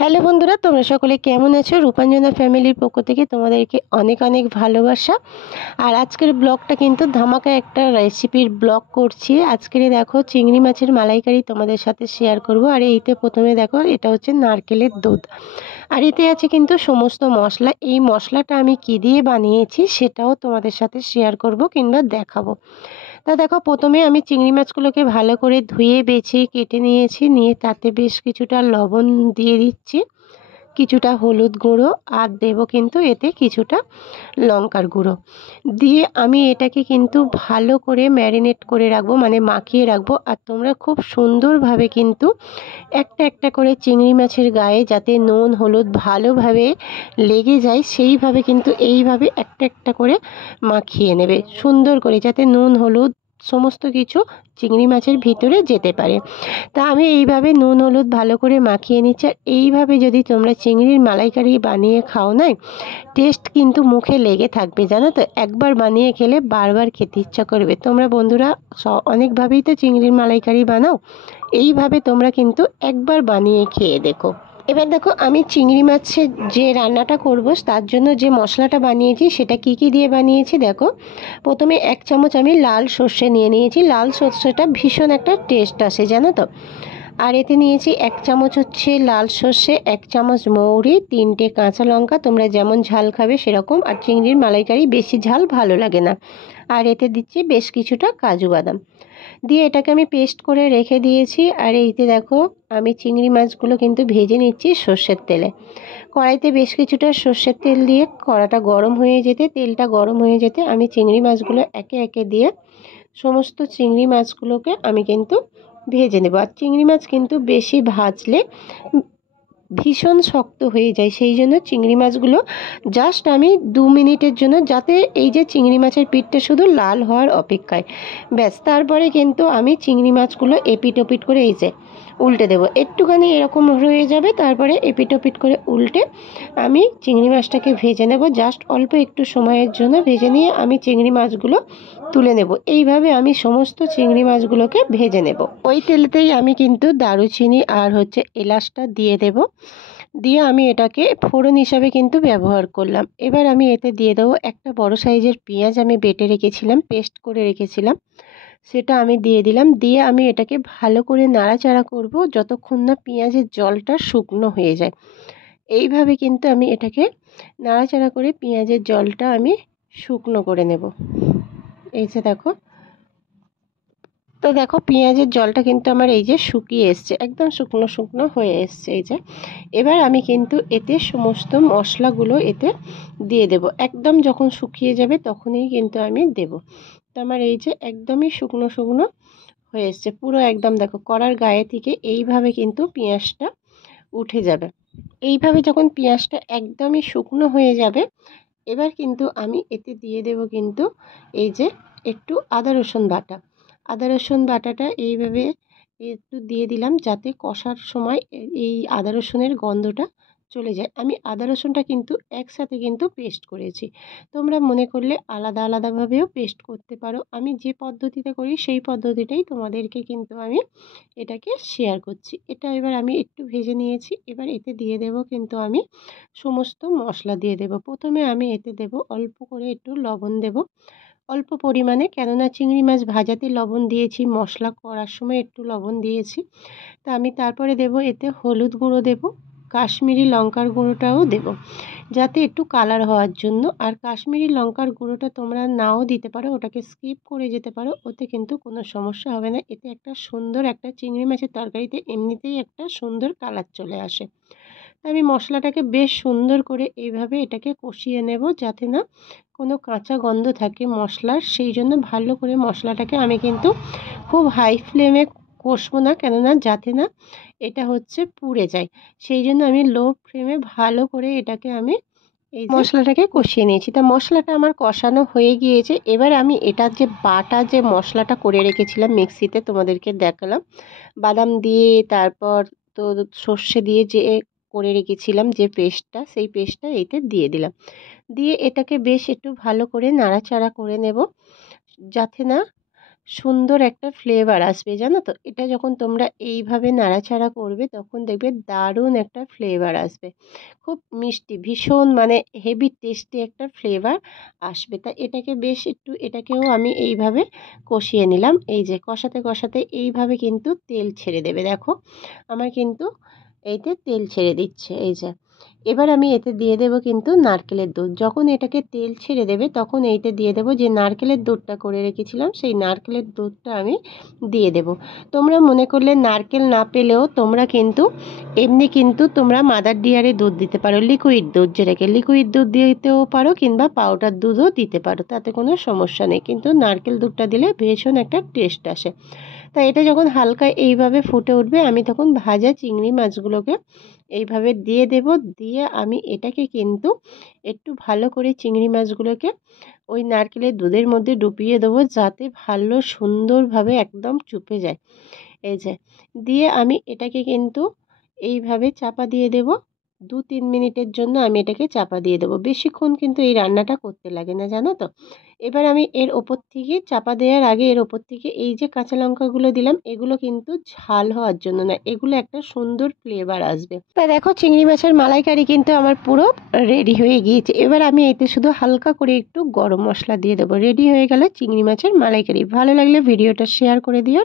Hello বন্ধুরা, তোমরা সকলে কেমন আছো? রূপাঞ্জনা ফ্যামিলির পক্ষ থেকে তোমাদেরকে অনেক অনেক ভালোবাসা। আর আজকের ব্লগটা কিন্তু ধামাকা একটা রেসিপির ব্লগ করছি। আজকের দেখো চিংড়ি মাছের মালাইকারি তোমাদের সাথে শেয়ার করব। আর এইতে প্রথমে দেখো এটা হচ্ছে নারকেলের দুধ, আর এতে আছে কিন্তু সমস্ত মশলা। এই মশলাটা আমি কি দিয়ে বানিয়েছি সেটাও তোমাদের সাথে শেয়ার করব কিংবা দেখাবো। তা দেখো প্রথমে আমি চিংড়ি মাছগুলোকে ভালো করে ধুয়ে বেছে কেটে নিয়েছি, নিয়ে তাতে বেশ কিছুটা লবণ দিয়ে দিচ্ছি, কিছুটা হলুদ গুঁড়ো, আর দেব কিন্তু এতে কিছুটা লঙ্কার গুঁড়ো দিয়ে আমি এটাকে কিন্তু ভালো করে ম্যারিনেট করে রাখবো, মানে মাখিয়ে রাখবো। আর তোমরা খুব সুন্দরভাবে কিন্তু একটা একটা করে চিংড়ি মাছের গায়ে যাতে নুন হলুদ ভালোভাবে লেগে যায় সেইভাবে কিন্তু এইভাবে একটা একটা করে মাখিয়ে নেবে সুন্দর করে, যাতে নুন হলুদ সমস্ত কিছু চিংড়ি মাছের ভিতরে যেতে পারে। তা আমি এইভাবে নুন হলুদ ভালো করে মাখিয়ে নিচ্ছি। আর এইভাবে যদি তোমরা চিংড়ির মালাইকারি বানিয়ে খাও না, টেস্ট কিন্তু মুখে লেগে থাকবে, জানো তো। একবার বানিয়ে খেলে বারবার খেতে ইচ্ছা করবে। তোমরা বন্ধুরা অনেকভাবেই তো চিংড়ির মালাইকারি বানাও, এইভাবে তোমরা কিন্তু একবার বানিয়ে খেয়ে দেখো। এবার দেখো আমি চিংড়ি মাছের যে রান্নাটা করব তার জন্য যে মশলাটা বানিয়েছি সেটা কি কি দিয়ে বানিয়েছি দেখো। প্রথমে 1 চামচ আমি লাল সর্ষে নিয়ে নিয়েছি। লাল সর্ষেটা ভীষণ একটা টেস্ট আসে, জানো তো। আর এতে নিয়েছি 1 চামচ হচ্ছে লাল সর্ষে, 1 চামচ মৌরি, 3টে কাঁচা লঙ্কা, তোমরা যেমন ঝাল খাবে সেরকম। আর চিংড়ির মালাইকারি বেশি ঝাল ভালো লাগে না। আর এতে দিচ্ছি বেশ কিছুটা কাজু বাদাম দিয়ে এটাকে আমি পেস্ট করে রেখে দিয়েছি। আর এইতে দেখো আমি চিংড়ি মাছগুলো কিন্তু ভেজে নিচ্ছি সর্ষের তেলে। কড়াইতে বেশ কিছুটা সর্ষের তেল দিয়ে কড়াটা গরম হয়ে যেতে, তেলটা গরম হয়ে যেতে আমি চিংড়ি মাছগুলো একে একে দিয়ে সমস্ত চিংড়ি মাছগুলোকে আমি কিন্তু ভেজে নেব। আর চিংড়ি মাছ কিন্তু বেশি ভাজলে ভীষণ শক্ত হয়ে যায়, সেই জন্য চিংড়ি মাছগুলো জাস্ট আমি 2 মিনিটের জন্য, যাতে এই যে চিংড়ি মাছের পিঠটা শুধু লাল হওয়ার অপেক্ষায়, ব্যাস। তারপরে কিন্তু আমি চিংড়ি মাছগুলো এপিট ওপিট করে এই যে উল্টে দেবো, একটুখানি এরকম হয়ে যাবে, তারপরে এপিট ওপিট করে উল্টে আমি চিংড়ি মাছটাকে ভেজে নেব। জাস্ট অল্প একটু সময়ের জন্য ভেজে নিয়ে আমি চিংড়ি মাছগুলো তুলে নেব। এইভাবে আমি সমস্ত চিংড়ি মাছগুলোকে ভেজে নেব। ওই তেলেতেই আমি কিন্তু দারুচিনি আর হচ্ছে এলাচটা দিয়ে দেব, দিয়ে আমি এটাকে ফোড়ন হিসাবে কিন্তু ব্যবহার করলাম। এবার আমি এতে দিয়ে দেবো একটা বড় সাইজের পেঁয়াজ, আমি বেটে রেখেছিলাম, পেস্ট করে রেখেছিলাম, সেটা আমি দিয়ে দিলাম। দিয়ে আমি এটাকে ভালো করে নাড়াচাড়া করব যতক্ষণ না পেঁয়াজের জলটা শুকনো হয়ে যায়। এইভাবে কিন্তু আমি এটাকে নাড়াচাড়া করে পেঁয়াজের জলটা আমি শুকনো করে নেব। এই যে দেখো, তো দেখো পেঁয়াজের জলটা কিন্তু আমার এই যে শুকিয়ে এসছে, একদম শুকনো শুকনো হয়ে এসছে এই যে। এবার আমি কিন্তু এতে সমস্ত মশলাগুলো এতে দিয়ে দেব। একদম যখন শুকিয়ে যাবে তখনই কিন্তু আমি দেব। তো আমার এই যে একদমই শুকনো শুকনো হয়ে এসছে পুরো, একদম দেখো কড়ার গায়ে থেকে এইভাবে কিন্তু পেঁয়াজটা উঠে যাবে। এইভাবে যখন পেঁয়াজটা একদমই শুকনো হয়ে যাবে, এবার কিন্তু আমি এতে দিয়ে দেব কিন্তু এই যে একটু আদা রসুন বাটা। আদা রসুন বাটাটা এইভাবে একটু দিয়ে দিলাম, যাতে কষার সময় এই আদা রসুনের গন্ধটা চলে যায়। আমি আদা রসুনটা কিন্তু একসাথে কিন্তু পেস্ট করেছি, তোমরা মনে করলে আলাদা আলাদাভাবেও পেস্ট করতে পারো। আমি যে পদ্ধতিতে করি সেই পদ্ধতিটাই তোমাদেরকে কিন্তু আমি এটাকে শেয়ার করছি। এটা এবার আমি একটু ভেজে নিয়েছি। এবার এতে দিয়ে দেব কিন্তু আমি সমস্ত মশলা দিয়ে দেব। প্রথমে আমি এতে দেব অল্প করে একটু লবণ দেব, অল্প পরিমাণে, কেননা চিংড়ি মাছ ভাজাতে লবণ দিয়েছি, মশলা করার সময় একটু লবণ দিয়েছি। তা আমি তারপরে দেব এতে হলুদ গুঁড়ো দেব, কাশ্মীরি লঙ্কার গুঁড়োটাও দেব, যাতে একটু কালার হওয়ার জন্য। আর কাশ্মীরি লঙ্কার গুঁড়োটা তোমরা নাও দিতে পারো, ওটাকে স্কিপ করে যেতে পারো, ওতে কিন্তু কোনো সমস্যা হবে না। এতে একটা সুন্দর একটা চিংড়ি মাছের তরকারিতে এমনিতেই একটা সুন্দর কালার চলে আসে। আমি মশলাটাকে বেশ সুন্দর করে এইভাবে এটাকে কষিয়ে নেব, যাতে না কোনো কাঁচা গন্ধ থাকে মশলার। সেই জন্য ভালো করে মশলাটাকে আমি কিন্তু খুব হাই ফ্লেমে কষবো না, কেননা যাতে না এটা হচ্ছে পুড়ে যায়। সেই জন্য আমি লো ফ্লেমে ভালো করে এটাকে আমি এই মশলাটাকে কষিয়ে নিয়েছি। তা মশলাটা আমার কষানো হয়ে গিয়েছে। এবার আমি এটা যে বাটা যে মশলাটা করে রেখেছিলাম মিক্সিতে, তোমাদেরকে দেখালাম বাদাম দিয়ে, তারপর তো সর্ষে দিয়ে যে করে রেখেছিলাম যে পেস্টটা, সেই পেস্টটা এতে দিয়ে দিলাম। দিয়ে এটাকে বেশ একটু ভালো করে নাড়াচাড়া করে নেব, যাতে না সুন্দর একটা ফ্লেভার আসবে, জানো তো। এটা যখন তোমরা এইভাবে নাড়াচাড়া করবে তখন দেখবে দারুণ একটা ফ্লেভার আসবে, খুব মিষ্টি, ভীষণ মানে হেভি টেস্টি একটা ফ্লেভার আসবে। তা এটাকে বেশ একটু, এটাকেও আমি এইভাবে কষিয়ে নিলাম। এই যে কষাতে কষাতে এইভাবে কিন্তু তেল ছেড়ে দেবে, দেখো আমার কিন্তু এইতে তেল ছেড়ে দিচ্ছে। এই যে এবার আমি এতে দিয়ে দেব কিন্তু নারকেলের দুধ। যখন এটাকে তেল ছেড়ে দেবে তখন এইতে দিয়ে দেব যে নারকেলের দুধটা করে রেখেছিলাম, সেই নারকেলের দুধটা আমি দিয়ে দেব। তোমরা মনে করলে নারকেল না পেলেও তোমরা কিন্তু এমনি কিন্তু তোমরা মাদার ডেয়ারি দুধ দিতে পারো, লিকুইড দুধ, যেটাকে লিকুইড দুধ দিতেও পারো কিংবা পাউডার দুধও দিতে পারো, তাতে কোনো সমস্যা নেই। কিন্তু নারকেল দুধটা দিলে ভীষণ একটা টেস্ট আসে। তাই এটা যখন হালকা এইভাবে ফুটে উঠবে আমি তখন ভাজা চিংড়ি মাছগুলোকে এইভাবে দিয়ে দেব। দিয়ে আমি এটাকে কিন্তু একটু ভালো করে চিংড়ি মাছগুলোকে ওই নারকেলের দুধের মধ্যে ডুবিয়ে দেবো, যাতে ভালো সুন্দরভাবে একদম চুপে যায়। এই যে দিয়ে আমি এটাকে কিন্তু এইভাবে চাপা দিয়ে দেব। 2-3 মিনিটের জন্য আমি এটাকে চাপা দিয়ে দেবো। বেশিক্ষণ কিন্তু এই রান্নাটা করতে লাগে না, জানো তো। এবার আমি এর ওপর থেকে, চাপা দেওয়ার আগে এর ওপর থেকে এই যে কাঁচা লঙ্কাগুলো দিলাম, এগুলো কিন্তু ঝাল হওয়ার জন্য না, এগুলো একটা সুন্দর ফ্লেভার আসবে। তা দেখো চিংড়ি মাছের মালাইকারি কিন্তু আমার পুরো রেডি হয়ে গিয়েছে। এবার আমি এতে শুধু হালকা করে একটু গরম মশলা দিয়ে দেবো। রেডি হয়ে গেল চিংড়ি মাছের মালাইকারি। ভালো লাগলে ভিডিওটা শেয়ার করে দিও।